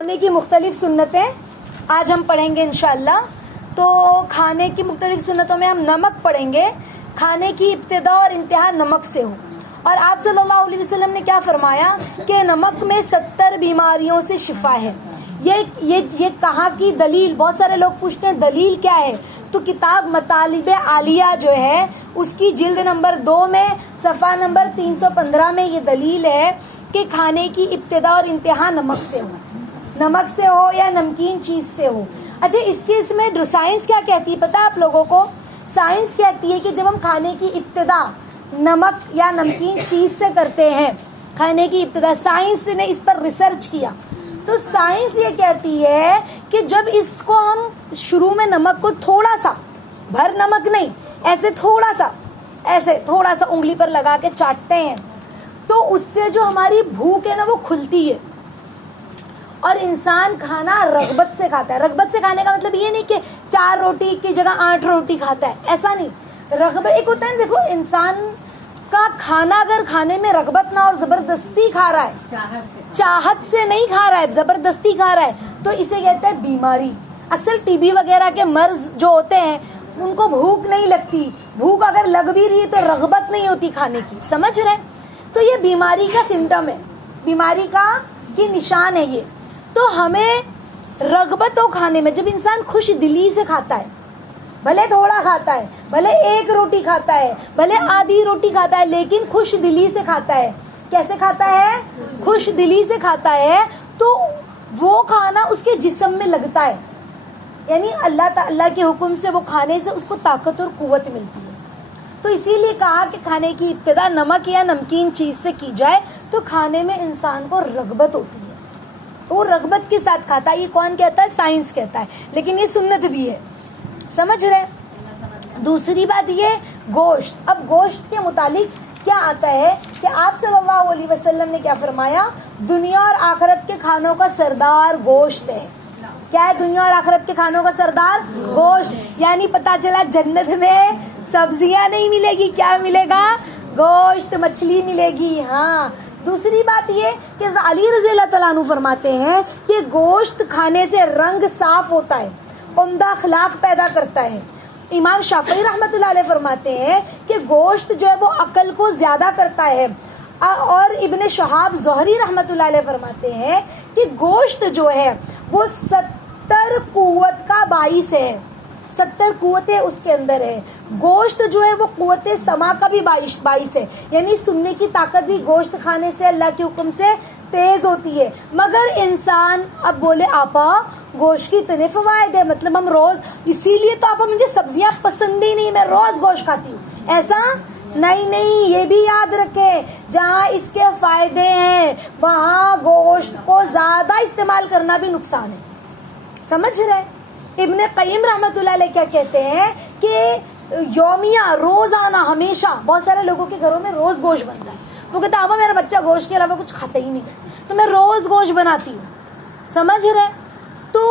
کھانے کی مختلف سنتیں آج ہم پڑھیں گے انشاءاللہ۔ تو کھانے کی مختلف سنتوں میں ہم نمک پڑھیں گے۔ کھانے کی ابتدا اور انتہا نمک سے ہو، اور آپ صلی اللہ علیہ وسلم نے کیا فرمایا کہ نمک میں 70 بیماریوں سے شفا ہے۔ یہ کہاں کی دلیل؟ بہت سارے لوگ پوچھتے ہیں دلیل کیا ہے، تو کتاب مطالب عالیہ جو ہے اس کی جلد نمبر 2 میں صفحہ نمبر 315 میں یہ دلیل ہے کہ کھانے کی ابتدا اور انتہا نمک سے ہو، نمک سے ہو یا نمکین چیز سے ہو۔ اچھا، اس میں سائنس کیا کہتی ہے پتہ ہے آپ لوگوں کو؟ سائنس کہتی ہے کہ جب ہم کھانے کی ابتدا نمک یا نمکین چیز سے کرتے ہیں، کھانے کی ابتدا، سائنس نے اس پر ریسرچ کیا تو سائنس یہ کہتی ہے کہ جب اس کو ہم شروع میں نمک کو تھوڑا سا، بھر نمک نہیں، ایسے تھوڑا سا انگلی پر لگا کے چاٹتے ہیں تو اس سے جو ہماری بھوک ہے نا وہ کھلتی ہے، اور انسان کھانا رغبت سے کھاتا ہے۔ رغبت سے کھانے کا مطلب یہ نہیں کہ 4 روٹی کی جگہ 8 روٹی کھاتا ہے، ایسا نہیں۔ رغبت ایک ہوتا ہے، دیکھو انسان کا کھانا اگر کھانے میں رغبت نہ اور زبردستی کھا رہا ہے، چاہت سے نہیں کھا رہا ہے، زبردستی کھا رہا ہے، تو اسے کہتے ہیں بیماری۔ اکثر ٹی بی وغیرہ کے مرض جو ہوتے ہیں ان کو بھوک نہیں لگتی، بھوک اگر لگ بھی رہی ہے تو رغبت نہیں ہوتی کھانے کی، سمجھ رہے؟ تو یہ بیماری کا سمٹم ہے، بیماری کی نشان ہے یہ۔ تو ہمیں رغبت ہو کھانے میں، جب انسان خوش دلی سے کھاتا ہے، بھلے تھوڑا کھاتا ہے، بھلے 1 روٹی کھاتا ہے، بھلے آدھی روٹی کھاتا ہے، لیکن خوش دلی سے کھاتا ہے۔ کیسے کھاتا ہے؟ خوش دلی سے کھاتا ہے، تو وہ کھانا اس کے جسم میں لگتا ہے، یعنی اللہ تعالیٰ کے حکم سے وہ کھانے سے اس کو طاقت اور قوت ملتی ہے۔ تو اسی لیے کہا کہ کھانے کی ابتدا نمک یا نمکین چیز سے کی جائے تو کھانے میں انسان کو رغبت ہوتی ہے، وہ رغبت کے ساتھ کھاتا ہے۔ یہ کون کہتا ہے؟ سائنس کہتا ہے، لیکن یہ سنت بھی ہے، سمجھ رہے؟ دوسری بات یہ گوشت۔ اب گوشت کے متعلق کیا آتا ہے کہ آپ صلی اللہ علیہ وسلم نے کیا فرمایا؟ دنیا اور آخرت کے کھانوں کا سردار گوشت ہے۔ کیا ہے دنیا اور آخرت کے کھانوں کا سردار؟ گوشت۔ یعنی پتا چلا جنت میں سبزیاں نہیں ملے گی، کیا ملے گا؟ گوشت، مچھلی ملے گی۔ ہاں، دوسری بات یہ کہ علی رضی اللہ تعالیٰ عنہ فرماتے ہیں کہ گوشت کھانے سے رنگ صاف ہوتا ہے، عمدہ اخلاق پیدا کرتا ہے۔ امام شافعی رحمۃ اللہ علیہ فرماتے ہیں کہ گوشت جو ہے وہ عقل کو زیادہ کرتا ہے، اور ابن شہاب زہری رحمۃ اللہ علیہ فرماتے ہیں کہ گوشت جو ہے وہ 70 قوت کا باعث ہے، 70 قوتیں اس کے اندر ہے۔ گوشت جو ہے وہ قوت سما کا بھی باعث ہے، یعنی سننے کی طاقت بھی گوشت کھانے سے اللہ کے حکم سے تیز ہوتی ہے۔ مگر انسان اب بولے آپا گوشت کی اتنے فوائد ہے، مطلب ہم روز، اسی لیے تو آپا مجھے سبزیاں پسند ہی نہیں، میں روز گوشت کھاتی ہوں، ایسا نہیں، یہ بھی یاد رکھیں جہاں اس کے فائدے ہیں وہاں گوشت کو زیادہ استعمال کرنا بھی نقصان ہے، سمجھ رہے؟ ابن قیم رحمۃ اللہ علیہ کیا کہتے ہیں کہ یومیہ، روزانہ، ہمیشہ، بہت سارے لوگوں کے گھروں میں روز گوشت بنتا ہے، وہ کہتا ہے میرا بچہ گوشت کے علاوہ کچھ کھاتا ہی نہیں، تو میں روز گوشت بناتی ہوں، سمجھ رہے؟ تو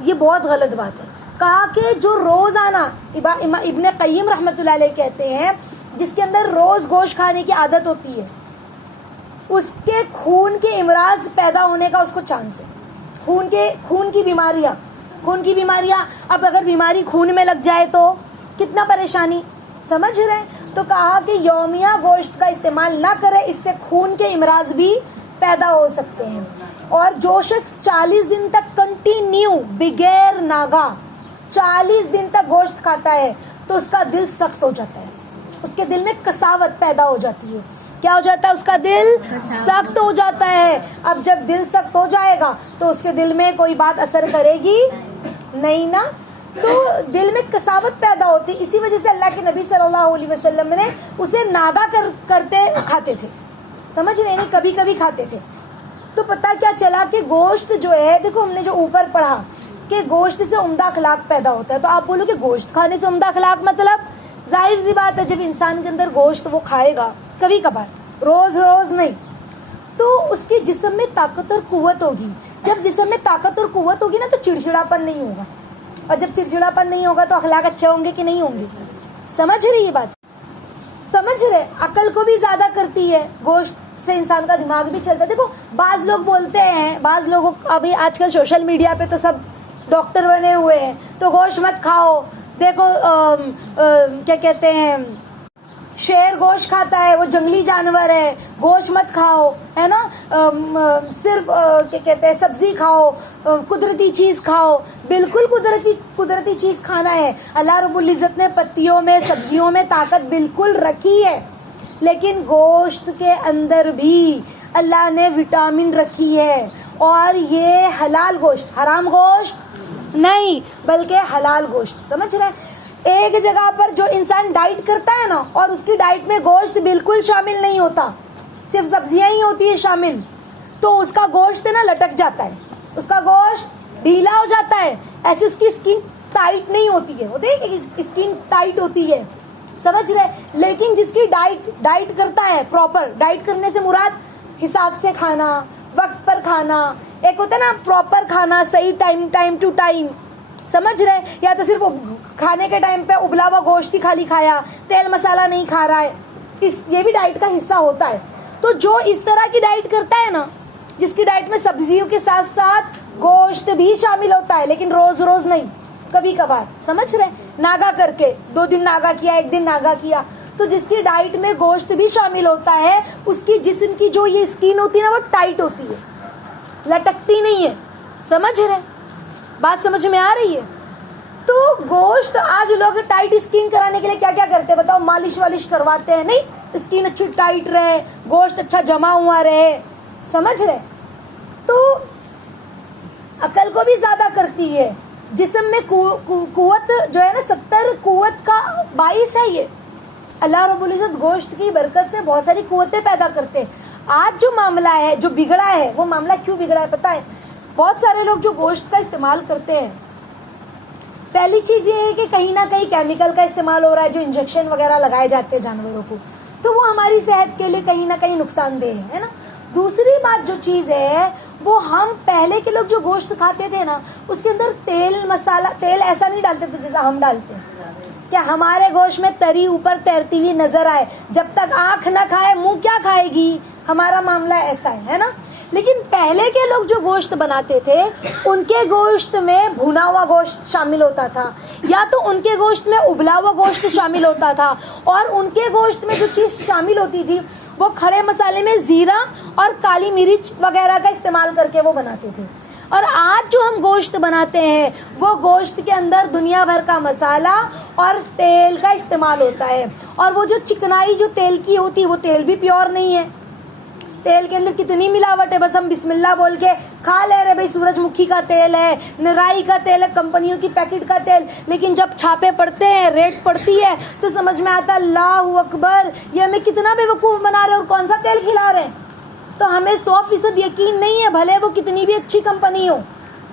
یہ بہت غلط بات ہے۔ کہا کہ جو روزانہ، ابن قیم رحمۃ اللہ علیہ کہتے ہیں جس کے اندر روز گوشت کھانے کی عادت ہوتی ہے اس کے خون کے امراض پیدا ہونے کا اس کو چانس ہے، خون کی بیماریاں، اب اگر بیماری خون میں لگ جائے تو کتنا پریشانی، سمجھ رہے؟ تو کہا کہ یومیہ گوشت کا استعمال نہ کرے، اس سے خون کے امراض بھی پیدا ہو سکتے ہیں۔ اور جو شخص 40 دن تک کنٹینیو بغیر ناگا 40 دن تک گوشت کھاتا ہے تو اس کا دل سخت ہو جاتا ہے، اس کے دل میں قساوت پیدا ہو جاتی ہے۔ کیا ہو جاتا ہے؟ اس کا دل سخت ہو جاتا ہے۔ اب جب دل سخت ہو جائے گا تو اس کے دل میں کوئی بات اثر کرے گی نہیں نا، تو دل میں قساوت پیدا ہوتی، اسی وجہ سے اللہ کے نبی صلی اللہ علیہ وسلم نے اسے ناگا کرتے کھاتے تھے، سمجھ رہے؟ نہیں، کبھی کبھی کھاتے تھے۔ تو پتہ کیا چلا کہ گوشت جو ہے، دیکھو ہم نے جو اوپر پڑھا کہ گوشت سے عمدہ اخلاق پیدا ہوتا ہے، تو آپ بولو کہ گوشت کھانے سے عمدہ اخلاق مطلب ظاہر سی بات ہے جب انسان کے اندر گوشت وہ کھائے گا کبھی کبھار، روز نہیں، تو اس کے جسم میں طاقت اور قوت ہوگی۔ جب جسم میں طاقت اور قوت ہوگی نا تو چڑچڑاپن نہیں ہوگا، اور جب چڑچڑاپن نہیں ہوگا تو اخلاق اچھے ہوں گے کہ نہیں ہوں گے؟ سمجھ رہی یہ بات؟ سمجھ رہے؟ عقل کو بھی زیادہ کرتی ہے گوشت، سے انسان کا دماغ بھی چلتا ہے. دیکھو بعض لوگ بولتے ہیں, بعض لوگوں ابھی آج کل سوشل میڈیا پہ تو سب ڈاکٹر بنے ہوئے ہیں, تو گوشت مت کھاؤ. دیکھو کیا کہتے ہیں, شیر گوشت کھاتا ہے, وہ جنگلی جانور ہے, گوشت مت کھاؤ, ہے نا. صرف کیا کہتے ہیں سبزی کھاؤ, قدرتی چیز کھاؤ. بالکل قدرتی چیز کھانا ہے. اللہ رب العزت نے پتیوں میں, سبزیوں میں طاقت بالکل رکھی ہے, لیکن گوشت کے اندر بھی اللہ نے وٹامن رکھی ہے. اور یہ حلال گوشت, حرام گوشت نہیں, بلکہ حلال گوشت. سمجھ رہے ہیں؟ ایک جگہ پر جو انسان ڈائٹ کرتا ہے نا, اور اس کی ڈائٹ میں گوشت بالکل شامل نہیں ہوتا, صرف سبزیاں ہی ہوتی ہے شامل, تو اس کا گوشت نا لٹک جاتا ہے, اس کا گوشت ڈھیلا ہو جاتا ہے, ایسی اس کی اسکن ٹائٹ نہیں ہوتی ہے. وہ دیکھیں اسکن ٹائٹ ہوتی ہے, سمجھ رہے. لیکن جس کی ڈائٹ کرتا ہے پراپر, ڈائٹ کرنے سے مراد حساب سے کھانا, وقت پر کھانا, ایک ہوتا ہے نا پراپر کھانا, صحیح ٹائم ٹو ٹائم, سمجھ رہے. یا تو صرف کھانے کے ٹائم پہ ابلا ہوا گوشت ہی خالی کھایا, تیل مسالہ نہیں کھا رہا ہے, یہ بھی ڈائٹ کا حصہ ہوتا ہے. تو جو اس طرح کی ڈائٹ کرتا ہے نا, جس کی ڈائٹ میں سبزیوں کے ساتھ ساتھ گوشت بھی شامل ہوتا ہے, لیکن روز روز نہیں, کبھی کبھار, سمجھ رہے, ناگا کر کے 2 دن ناگا کیا, 1 دن ناگا کیا, تو جس کی ڈائٹ میں گوشت بھی شامل ہوتا ہے, اس کی جسم کی جو یہ اسکن ہوتی ہے نا, وہ ٹائٹ ہوتی ہے, لٹکتی نہیں ہے. سمجھ رہے, بات سمجھ میں آ رہی ہے؟ تو گوشت, آج لوگ ٹائٹ اسکن کرانے کے لیے کیا کیا کرتے ہیں بتاؤ, مالش والش کرواتے ہیں. نہیں, اسکن اچھی ٹائٹ رہے, گوشت اچھا جمع ہوا رہے, سمجھ رہے. تو عقل کو بھی زیادہ کرتی ہے, جسم میں قوت جو ہے نا, 70 قوت کا باعث ہے یہ. اللہ رب العزت گوشت کی برکت سے بہت ساری قوتیں پیدا کرتے ہیں. آج جو معاملہ ہے, جو بگڑا ہے, وہ معاملہ کیوں بگڑا ہے پتہ ہے؟ بہت سارے لوگ جو گوشت کا استعمال کرتے ہیں, پہلی چیز یہ ہے کہ کہیں نہ کہیں کیمیکل کا استعمال ہو رہا ہے, جو انجیکشن وغیرہ لگائے جاتے ہیں جانوروں کو, تو وہ ہماری صحت کے لیے کہیں نہ کہیں نقصان دہ ہے نا. دوسری بات جو چیز ہے, وہ ہم پہلے کے لوگ جو گوشت کھاتے تھے نا, اس کے اندر تیل مسالہ, تیل ایسا نہیں ڈالتے تھے جیسا ہم ڈالتے ہیں, کہ ہمارے گوشت میں تری اوپر تیرتی ہوئی نظر آئے. جب تک آنکھ نہ کھائے منہ کیا کھائے گی, ہمارا معاملہ ایسا ہے نا. لیکن پہلے کے لوگ جو گوشت بناتے تھے, ان کے گوشت میں بھنا ہوا گوشت شامل ہوتا تھا, یا تو ان کے گوشت میں ابلا ہوا گوشت شامل ہوتا تھا, اور ان کے گوشت میں جو چیز شامل ہوتی تھی وہ کھڑے مسالے میں زیرہ اور کالی مرچ وغیرہ کا استعمال کر کے وہ بناتے تھے. اور آج جو ہم گوشت بناتے ہیں, وہ گوشت کے اندر دنیا بھر کا مسالہ اور تیل کا استعمال ہوتا ہے. اور وہ جو چکنائی جو تیل کی ہوتی ہے, وہ تیل بھی پیور نہیں ہے. تیل کے اندر کتنی ملاوٹ ہے, بس ہم بسم اللہ بول کے کھا لے رہے, بھائی سورج مکھی کا تیل ہے, نرائی کا تیل ہے, کمپنیوں کی پیکٹ کا تیل. لیکن جب چھاپے پڑتے ہیں, ریٹ پڑتی ہے, تو سمجھ میں آتا اللہ اکبر, یہ ہمیں کتنا بے وقوف بنا رہے اور کون سا تیل کھلا رہے ہیں. تو ہمیں 100% یقین نہیں ہے, بھلے وہ کتنی بھی اچھی کمپنی ہو,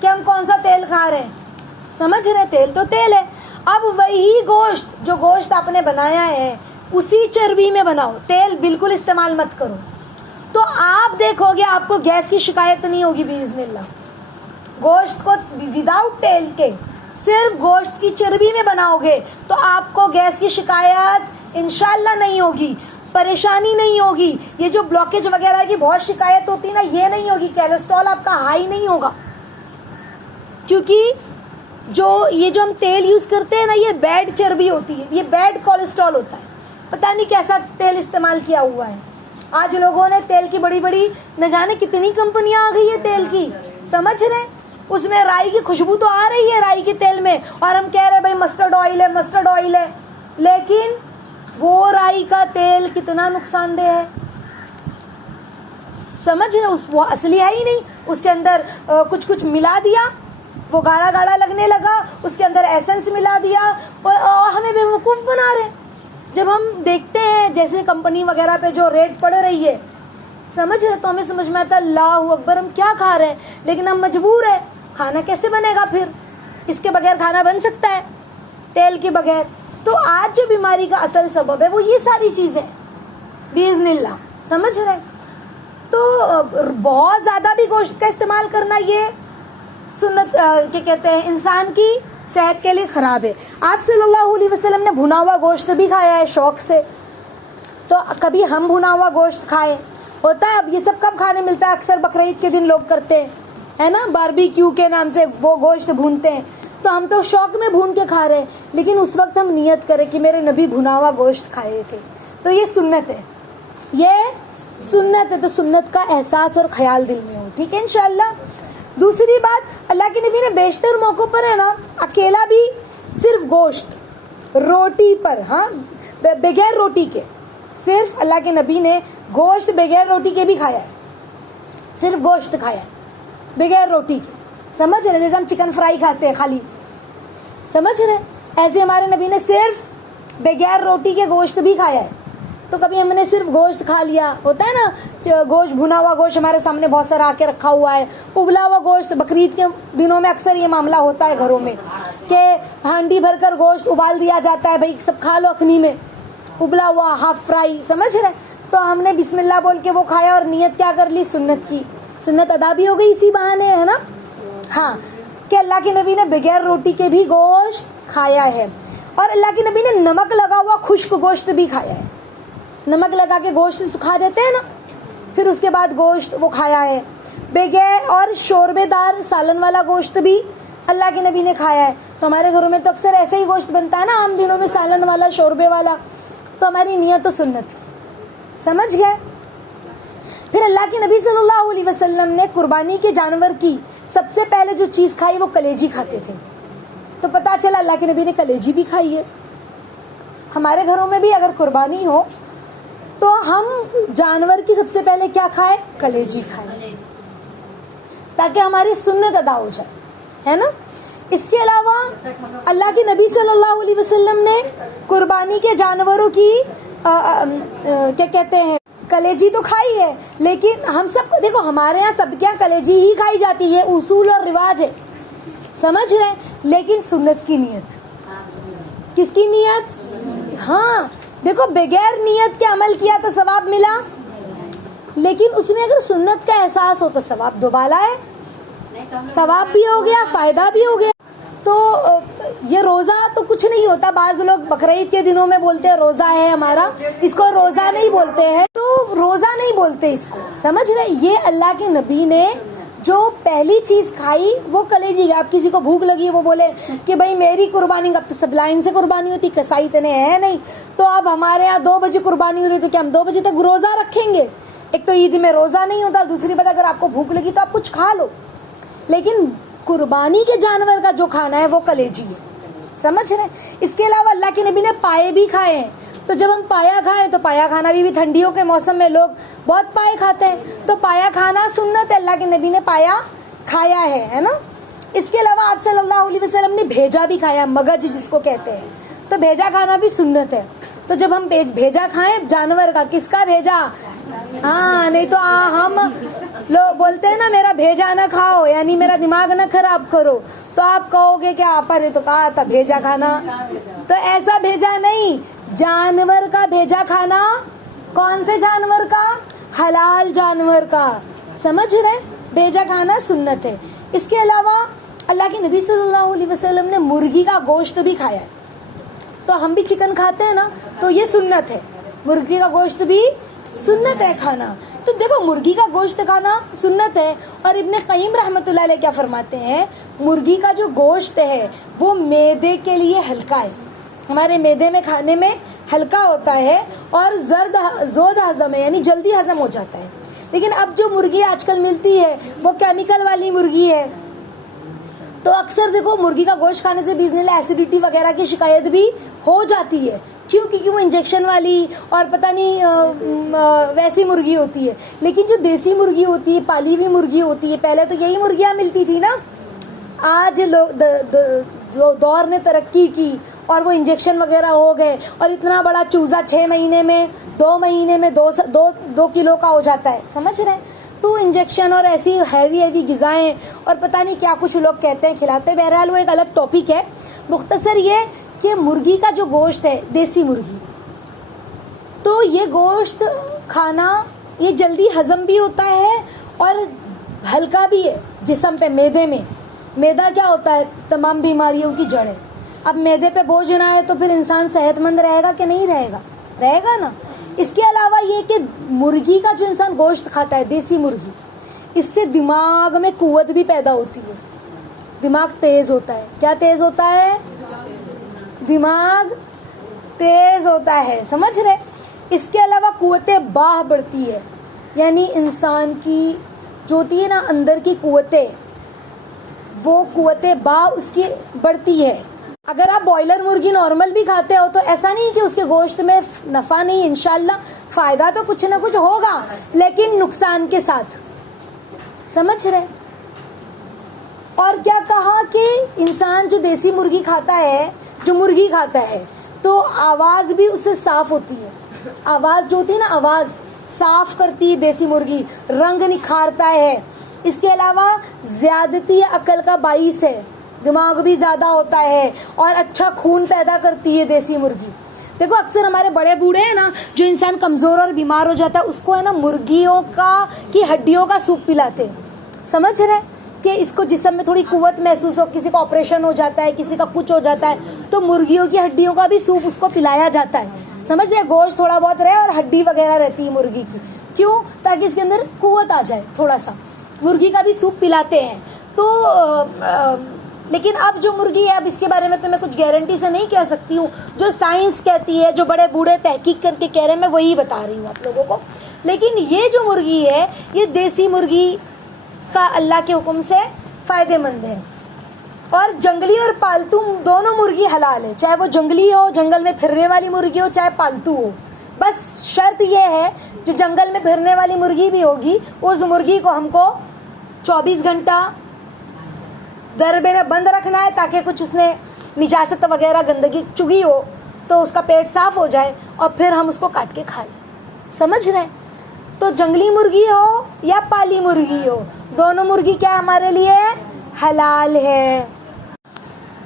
کہ ہم کون سا تیل کھا رہے ہیں. سمجھ رہے, تیل تو تیل ہے. اب وہی گوشت, جو گوشت آپ نے بنایا ہے, اسی چربی میں بناؤ, تیل بالکل استعمال مت کرو, تو آپ دیکھو گے آپ کو گیس کی شکایت نہیں ہوگی باذن اللہ. گوشت کو وداؤٹ تیل کے صرف گوشت کی چربی میں بناؤ گے, تو آپ کو گیس کی شکایت انشاءاللہ نہیں ہوگی, پریشانی نہیں ہوگی. یہ جو بلاکیج وغیرہ کی بہت شکایت ہوتی نا, یہ نہیں ہوگی. کولیسٹرول آپ کا ہائی نہیں ہوگا, کیونکہ یہ جو ہم تیل یوز کرتے ہیں نا, یہ بیڈ چربی ہوتی ہے, یہ بیڈ کولیسٹرول ہوتا ہے. پتہ نہیں کیسا تیل استعمال کیا ہوا ہے. آج لوگوں نے تیل کی بڑی بڑی نہ جانے کتنی کمپنیاں آ گئی ہے تیل کی, سمجھ رہے, اس میں رائی کی خوشبو تو آ رہی ہے رائی کے تیل میں, اور ہم کہہ رہے بھائی مسٹرڈ آئل ہے, مسٹرڈ آئل ہے. لیکن وہ رائی کا تیل کتنا نقصان دہ ہے, سمجھ رہے, وہ اصلی ہے ہی نہیں. اس کے اندر کچھ ملا دیا, وہ گاڑا گاڑا لگنے لگا, اس کے اندر ایسنس ملا دیا, اور ہمیں بے وقوف بنا رہے. جب ہم دیکھتے ہیں جیسے کمپنی وغیرہ پہ جو ریٹ پڑ رہی ہے, سمجھ رہے, تو ہمیں سمجھ میں آتا اللہ اکبر, ہم کیا کھا رہے ہیں. لیکن ہم مجبور ہیں, کھانا کیسے بنے گا پھر, اس کے بغیر کھانا بن سکتا ہے تیل کے بغیر. تو آج جو بیماری کا اصل سبب ہے وہ یہ ساری چیزیں باذن اللہ, سمجھ رہے. تو بہت زیادہ بھی گوشت کا استعمال کرنا یہ سنت کیا کہتے ہیں انسان کی صحت کے لیے خراب ہے. آپ صلی اللہ علیہ وسلم نے بھنا ہوا گوشت بھی کھایا ہے شوق سے, تو کبھی ہم بھنا ہوا گوشت کھائیں, ہوتا ہے. اب یہ سب کب کھانے ملتا ہے؟ اکثر بقرعید کے دن لوگ کرتے ہیں ہے نا, باربیکیو کے نام سے وہ گوشت بھونتے ہیں. تو ہم تو شوق میں بھون کے کھا رہے ہیں, لیکن اس وقت ہم نیت کریں کہ میرے نبی بھنا ہوا گوشت کھائے تھے. تو یہ سنت ہے, یہ سنت ہے. تو سنت کا احساس اور خیال دل میں ہو, ٹھیک ہے انشاءاللہ. دوسری بات, اللہ کے نبی نے بیشتر موقعوں پر ہے نا اکیلا بھی صرف گوشت روٹی پر, ہاں بغیر روٹی کے, صرف اللہ کے نبی نے گوشت بغیر روٹی کے بھی کھایا ہے, صرف گوشت کھایا ہے بغیر روٹی کے. سمجھ رہے, جیسے ہم چکن فرائی کھاتے ہیں خالی, سمجھ رہے, ایسے ہمارے نبی نے صرف بغیر روٹی کے گوشت بھی کھایا ہے. تو کبھی ہم نے صرف گوشت کھا لیا, ہوتا ہے نا گوشت, بھنا ہوا گوشت ہمارے سامنے بہت سارا آ کے رکھا ہوا ہے, ابلا ہوا گوشت. بقرعید کے دنوں میں اکثر یہ معاملہ ہوتا ہے گھروں میں کہ ہانڈی بھر کر گوشت ابال دیا جاتا ہے, بھائی سب کھا لو اخنی میں, ابلا ہوا ہاف فرائی, سمجھ رہے. تو ہم نے بسم اللہ بول کے وہ کھایا اور نیت کیا کر لی؟ سنت کی. سنت ادا بھی ہو گئی اسی بہانے, ہے نا. ہاں, کہ اللہ کے نبی نے بغیر روٹی کے بھی گوشت کھایا ہے, اور اللہ کے نبی نے نمک لگا ہوا خشک گوشت بھی کھایا ہے. نمک لگا کے گوشت سکھا دیتے ہیں نا, پھر اس کے بعد گوشت وہ کھایا ہے بغیر. اور شوربے دار سالن والا گوشت بھی اللہ کے نبی نے کھایا ہے. تو ہمارے گھروں میں تو اکثر ایسے ہی گوشت بنتا ہے نا عام دنوں میں, سالن والا, شوربے والا. تو ہماری نیت تو سنت, سمجھ گئے. پھر اللہ کے نبی صلی اللہ علیہ وسلم نے قربانی کے جانور کی سب سے پہلے جو چیز کھائی وہ کلیجی کھاتے تھے. تو پتہ چلا اللہ کے نبی نے کلیجی بھی کھائی ہے. ہمارے گھروں میں بھی اگر قربانی ہو تو ہم جانور کی سب سے پہلے کیا کھائیں؟ کلیجی کھائیں, تاکہ ہماری سنت ادا ہو جائے, ہے نا. اس کے علاوہ اللہ کے نبی صلی اللہ علیہ وسلم نے قربانی کے جانوروں کی کیا کہتے ہیں, کلیجی تو کھائی ہے. لیکن ہم سب کو دیکھو, ہمارے یہاں سب کیا کلیجی ہی کھائی جاتی ہے, اصول اور رواج ہے, سمجھ رہے. لیکن سنت کی نیت, کس کی نیت؟ ہاں دیکھو, بغیر نیت کے عمل کیا تو ثواب ملا, لیکن اس میں اگر سنت کا احساس ہو تو ثواب دوبالا ہے, ثواب بھی ہو گیا, فائدہ بھی ہو گیا. تو یہ روزہ تو کچھ نہیں ہوتا. بعض لوگ بقرعید کے دنوں میں بولتے ہیں روزہ ہے ہمارا, اس کو روزہ نہیں بولتے ہیں. تو روزہ نہیں بولتے اس کو, سمجھ رہے. یہ اللہ کے نبی نے جو پہلی چیز کھائی وہ کلیجی. آپ کسی کو بھوک لگی وہ بولے کہ بھائی میری قربانی, اب تو سب لائن سے قربانی ہوتی, کسائی اتنے ہے نہیں, تو اب ہمارے یہاں 2 بجے قربانی ہو رہی, تو کیا ہم 2 بجے تک روزہ رکھیں گے؟ ایک تو عید میں روزہ نہیں ہوتا, دوسری بات اگر آپ کو بھوک لگی تو آپ کچھ کھا لو. لیکن قربانی کے جانور کا جو کھانا ہے وہ کلیجی ہے, سمجھ رہے. اس کے علاوہ اللہ کے نبی نے پائے بھی کھائے ہیں. تو جب ہم پایا کھائیں تو پایا کھانا بھی ٹھنڈیوں کے موسم میں لوگ بہت پائے کھاتے ہیں, تو پایا کھانا سنت ہے, اللہ کے نبی نے پایا کھایا ہے نا. اس کے علاوہ آپ صلی اللہ علیہ وسلم نے بھیجا بھی کھایا, مگج جس کو کہتے ہیں, تو بھیجا کھانا بھی سنت ہے. تو جب ہم بھیجا کھائیں جانور کا, کس کا بھیجا؟ ہاں, نہیں تو ہم لوگ بولتے ہیں نا میرا بھیجا نہ کھاؤ, یعنی میرا دماغ نہ خراب کرو, تو آپ کہو گے کہ آپا نے تو کہا تھا بھیجا کھانا. تو ایسا بھیجا نہیں, جانور کا بھیجا کھانا. کون سے جانور کا؟ حلال جانور کا, سمجھ رہے. بھیجا کھانا سنت ہے. اس کے علاوہ اللہ کے نبی صلی اللہ علیہ وسلم نے مرغی کا گوشت بھی کھایا ہے. تو ہم بھی چکن کھاتے ہیں نا, تو یہ سنت ہے, مرغی کا گوشت بھی سنت ہے کھانا. تو دیکھو مرغی کا گوشت کھانا سنت ہے. اور ابن قیم رحمۃ اللہ علیہ کیا فرماتے ہیں, مرغی کا جو گوشت ہے وہ معدے کے لیے ہلکا ہے, ہمارے معدے میں کھانے میں ہلکا ہوتا ہے, اور زود ہضم ہے, یعنی جلدی ہضم ہو جاتا ہے. لیکن اب جو مرغی آج کل ملتی ہے وہ کیمیکل والی مرغی ہے. تو اکثر دیکھو مرغی کا گوشت کھانے سے باذن اللہ ایسیڈیٹی وغیرہ کی شکایت بھی ہو جاتی ہے. کیوں؟ کیونکہ وہ انجیکشن والی اور پتہ نہیں ویسی مرغی ہوتی ہے. لیکن جو دیسی مرغی ہوتی ہے, پالی ہوئی مرغی ہوتی ہے, پہلے تو یہی مرغیاں ملتی تھی نا. آج دور نے ترقی کی اور وہ انجیکشن وغیرہ ہو گئے, اور اتنا بڑا چوزا 6 مہینے میں 2 مہینے میں 2 کلو کا ہو جاتا ہے, سمجھ رہے ہیں. تو انجیکشن اور ایسی ہیوی غذائیں اور پتہ نہیں کیا کچھ لوگ کہتے ہیں کھلاتے. بہرحال وہ ایک الگ ٹاپک ہے. مختصر یہ کہ مرغی کا جو گوشت ہے, دیسی مرغی, تو یہ گوشت کھانا یہ جلدی ہضم بھی ہوتا ہے اور ہلکا بھی ہے جسم پہ. معدے میں, معدہ کیا ہوتا ہے؟ تمام بیماریوں کی جڑ ہے. اب معدے پہ بوجھ نہ ہے تو پھر انسان صحت مند رہے گا کہ نہیں رہے گا؟ رہے گا نا. اس کے علاوہ یہ کہ مرغی کا جو انسان گوشت کھاتا ہے، دیسی مرغی، اس سے دماغ میں قوت بھی پیدا ہوتی ہے، دماغ تیز ہوتا ہے. کیا تیز ہوتا ہے؟ دماغ تیز ہوتا ہے، سمجھ رہے؟ اس کے علاوہ قوت باہ بڑھتی ہے، یعنی انسان کی جو ہوتی ہے نا اندر کی قوتیں، وہ قوت باہ اس کی بڑھتی ہے. اگر آپ بوائلر مرغی نارمل بھی کھاتے ہو تو ایسا نہیں کہ اس کے گوشت میں نفع نہیں، انشاءاللہ فائدہ تو کچھ نہ کچھ ہوگا، لیکن نقصان کے ساتھ، سمجھ رہے؟ اور کیا کہا کہ انسان جو دیسی مرغی کھاتا ہے، جو مرغی کھاتا ہے، تو آواز بھی اس سے صاف ہوتی ہے. آواز جو ہوتی ہے نا، آواز صاف کرتی ہے دیسی مرغی، رنگ نکھارتا ہے. اس کے علاوہ زیادتی عقل کا باعث ہے، دماغ بھی زیادہ ہوتا ہے، اور اچھا خون پیدا کرتی ہے دیسی مرغی. دیکھو اکثر ہمارے بڑے بوڑھے ہیں نا، جو انسان کمزور اور بیمار ہو جاتا ہے، اس کو ہے نا مرغیوں کی ہڈیوں کا سوپ پلاتے ہیں. سمجھ رہے کہ اس کو جسم میں تھوڑی قوت محسوس ہو، کسی کا آپریشن ہو جاتا ہے، کسی کا کچھ ہو جاتا ہے، تو مرغیوں کی ہڈیوں کا بھی سوپ اس کو پلایا جاتا ہے. سمجھ رہے؟ گوشت تھوڑا بہت رہے اور ہڈی وغیرہ رہتی ہے مرغی کی. کیوں؟ تاکہ اس کے اندر قوت آ جائے تھوڑا سا. مرغی کا بھی سوپ پلاتے ہیں. تو لیکن اب جو مرغی ہے، اب اس کے بارے میں تو میں کچھ گارنٹی سے نہیں کہہ سکتی ہوں. جو سائنس کہتی ہے، جو بڑے بوڑھے تحقیق کر کے کہہ رہے ہیں، میں وہی بتا رہی ہوں آپ لوگوں کو. لیکن یہ جو مرغی ہے، یہ دیسی مرغی کا اللہ کے حکم سے فائدے مند ہے. اور جنگلی اور پالتو دونوں مرغی حلال ہے، چاہے وہ جنگلی ہو، جنگل میں پھرنے والی مرغی ہو، چاہے پالتو ہو. بس شرط یہ ہے، جو جنگل میں پھرنے والی مرغی بھی ہوگی، اس مرغی کو ہم کو 24 گھنٹہ دربے میں بند رکھنا ہے، تاکہ کچھ اس نے نجاست وغیرہ گندگی چگی ہو تو اس کا پیٹ صاف ہو جائے، اور پھر ہم اس کو کاٹ کے کھا لیں. سمجھ رہے ہیں؟ تو جنگلی مرغی ہو یا پالی مرغی ہو، دونوں مرغی کیا ہمارے لیے حلال ہے.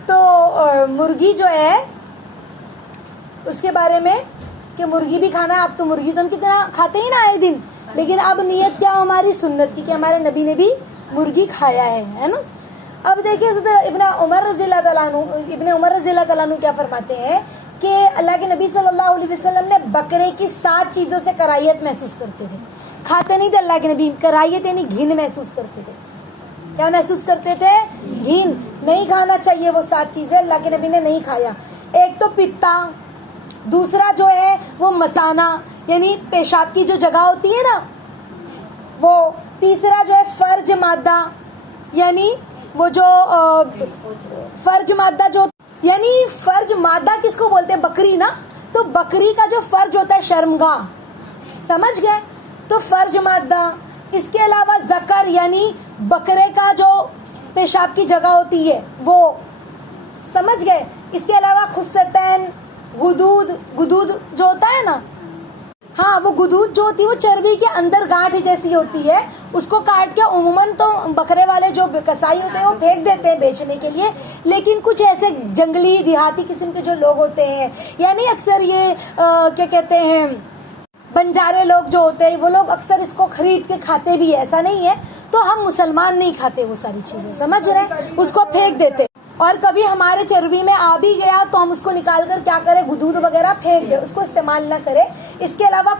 تو مرغی جو ہے اس کے بارے میں کہ مرغی بھی کھانا ہے. اب تو مرغی تو ہم کتنا کھاتے ہی نا آئے دن، لیکن اب نیت کیا ہماری سنت کی کہ ہمارے نبی نے بھی مرغی کھایا ہے نا. اب دیکھیں ابن عمر رضی اللہ تعالیٰ عنہ کیا فرماتے ہیں کہ اللہ کے نبی صلی اللہ علیہ وسلم نے بکرے کی 7 چیزوں سے کراہیت محسوس کرتے تھے. کھاتے نہیں تھے اللہ کے نبی، کراہیت یعنی گھن محسوس کرتے تھے. کیا محسوس کرتے تھے؟ گھن. نہیں کھانا چاہیے وہ 7 چیزیں، اللہ کے نبی نے نہیں کھایا. ایک تو پتا، دوسرا جو ہے وہ مسانہ یعنی پیشاب کی جو جگہ ہوتی ہے نا وہ، تیسرا جو ہے فرج مادہ، یعنی وہ جو فرج مادہ جو، یعنی فرج مادہ کس کو بولتے ہیں؟ بکری نا. تو بکری کا جو فرج ہوتا ہے شرمگاہ، سمجھ گئے؟ تو فرج مادہ. اس کے علاوہ ذکر یعنی بکرے کا جو پیشاب کی جگہ ہوتی ہے وہ، سمجھ گئے؟ اس کے علاوہ خصتین، گدود جو ہوتا ہے نا، ہاں وہ گدود جو ہوتی ہے وہ چربی کے اندر گانٹھ جیسی ہوتی ہے، اس کو کاٹ کے عموماً تو بکرے والے جو کسائی ہوتے ہیں وہ پھینک دیتے ہیں بیچنے کے لیے. لیکن کچھ ایسے جنگلی دیہاتی قسم کے جو لوگ ہوتے ہیں، یعنی اکثر یہ کیا کہتے ہیں بنجارے لوگ جو ہوتے ہیں، وہ لوگ اکثر اس کو خرید کے کھاتے بھی ہے، ایسا نہیں ہے. تو ہم مسلمان نہیں کھاتے وہ ساری چیزیں، سمجھ رہے ہیں؟ اس کو پھینک دیتے. اور کبھی ہمارے چربی میں آ بھی گیا تو ہم اس کو نکال کر کیا کریں، گدود وغیرہ پھینک دیں، اس کو استعمال نہ کرے. اس کے علاوہ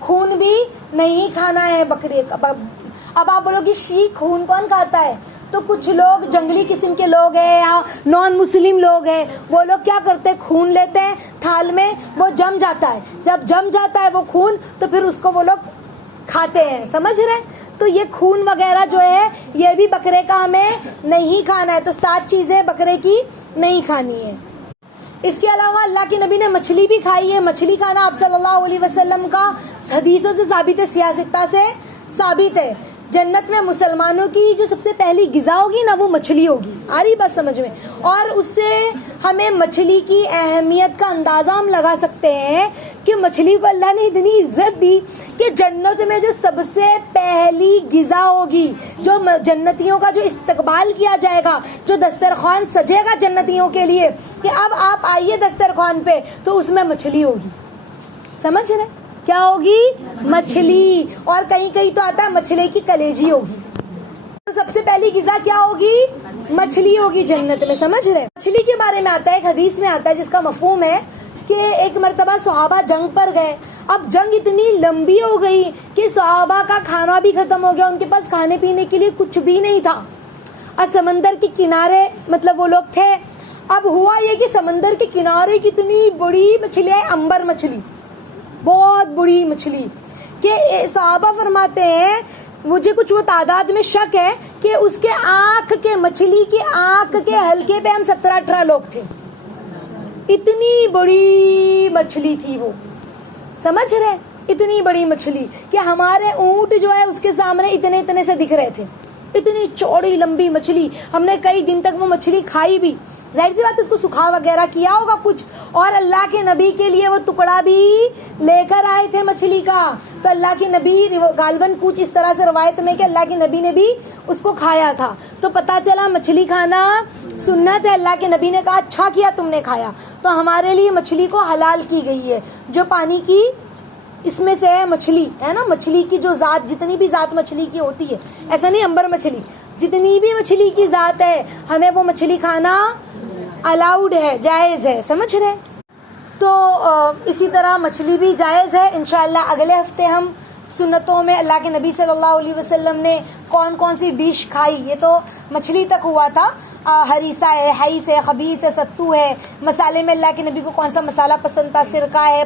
خون بھی نہیں کھانا ہے بکری کا. اب آپ بولو گی شی خون کون کھاتا ہے؟ تو کچھ لوگ جنگلی قسم کے لوگ ہیں یا نان مسلم لوگ ہیں، وہ لوگ کیا کرتے ہیں، خون لیتے ہیں تھال میں، وہ جم جاتا ہے. جب جم جاتا ہے وہ خون تو پھر اس کو وہ لوگ کھاتے ہیں. سمجھ رہے؟ تو یہ خون وغیرہ جو ہے یہ بھی بکرے کا ہمیں نہیں کھانا ہے. تو 7 چیزیں بکرے کی نہیں کھانی ہے. اس کے علاوہ اللہ کے نبی نے مچھلی بھی کھائی ہے. مچھلی کھانا آپ صلی اللہ علیہ وسلم کا حدیثوں سے ثابت ہے، سیاستہ سے ثابت ہے. جنت میں مسلمانوں کی جو سب سے پہلی غذا ہوگی نا وہ مچھلی ہوگی. آ رہی بات سمجھ میں؟ اور اس سے ہمیں مچھلی کی اہمیت کا اندازہ ہم لگا سکتے ہیں کہ مچھلی کو اللہ نے اتنی عزت دی کہ جنت میں جو سب سے پہلی غذا ہوگی، جو جنتیوں کا جو استقبال کیا جائے گا، جو دسترخوان سجے گا جنتیوں کے لیے کہ اب آپ آئیے دسترخوان پہ، تو اس میں مچھلی ہوگی. سمجھ رہے؟ کیا ہوگی؟ مچھلی. اور کہیں کہیں تو آتا ہے مچھلی کی کلیجی ہوگی. تو سب سے پہلی غذا کیا ہوگی؟ مچھلی ہوگی جنت میں. سمجھ رہے؟ مچھلی کے بارے میں آتا ہے، ایک حدیث میں آتا ہے جس کا مفہوم ہے کہ ایک مرتبہ صحابہ جنگ پر گئے. اب جنگ اتنی لمبی ہو گئی کہ صحابہ کا کھانا بھی ختم ہو گیا, ان کے پاس کھانے پینے کے لیے کچھ بھی نہیں تھا. اور سمندر کے کنارے مطلب وہ لوگ تھے. اب ہوا یہ کہ سمندر کے کنارے کتنی بڑی مچھلی ہے, امبر مچھلی, بہت بڑی مچھلی, کہ صحابہ فرماتے ہیں مجھے کچھ وہ تعداد میں شک ہے کہ اس کے آنکھ کے مچھلی کی آنکھ کے حلقے پہ ہم 17-18 لوگ تھے. اتنی بڑی مچھلی تھی وہ, سمجھ رہے, اتنی بڑی مچھلی کہ ہمارے اونٹ جو ہے اس کے سامنے اتنے اتنے سے دکھ رہے تھے. اتنی چوڑی لمبی مچھلی. ہم نے کئی دن تک وہ مچھلی کھائی بھی, ظاہر سی بات اس کو سکھا وغیرہ کیا ہوگا کچھ, اور اللہ کے نبی کے لیے وہ ٹکڑا بھی لے کر آئے تھے مچھلی کا. تو اللہ کے نبی غالباً کچھ اس طرح سے روایت میں کہ اللہ کے نبی نے بھی اس کو کھایا تھا. تو پتہ چلا مچھلی کھانا سنت ہے. اللہ کے نبی نے کہا اچھا کیا تم نے کھایا. تو ہمارے لیے مچھلی کو حلال کی گئی ہے, جو پانی کی اس میں سے ہے مچھلی ہے نا, مچھلی کی جو ذات, جتنی بھی ذات مچھلی کی ہوتی ہے, ایسا نہیں امبر مچھلی, جتنی بھی مچھلی کی ذات ہے ہمیں وہ مچھلی کھانا الاؤڈ ہے, جائز ہے, سمجھ رہے. تو اسی طرح مچھلی بھی جائز ہے. انشاءاللہ اگلے ہفتے ہم سنتوں میں اللہ کے نبی صلی اللہ علیہ وسلم نے کون کون سی ڈش کھائی, یہ تو مچھلی تک ہوا تھا. ہریسہ ہے, حیث ہے, خبیث ہے, ستو ہے. مسالے میں اللہ کے نبی کو کون سا مسالہ پسند تھا, سرکہ ہے,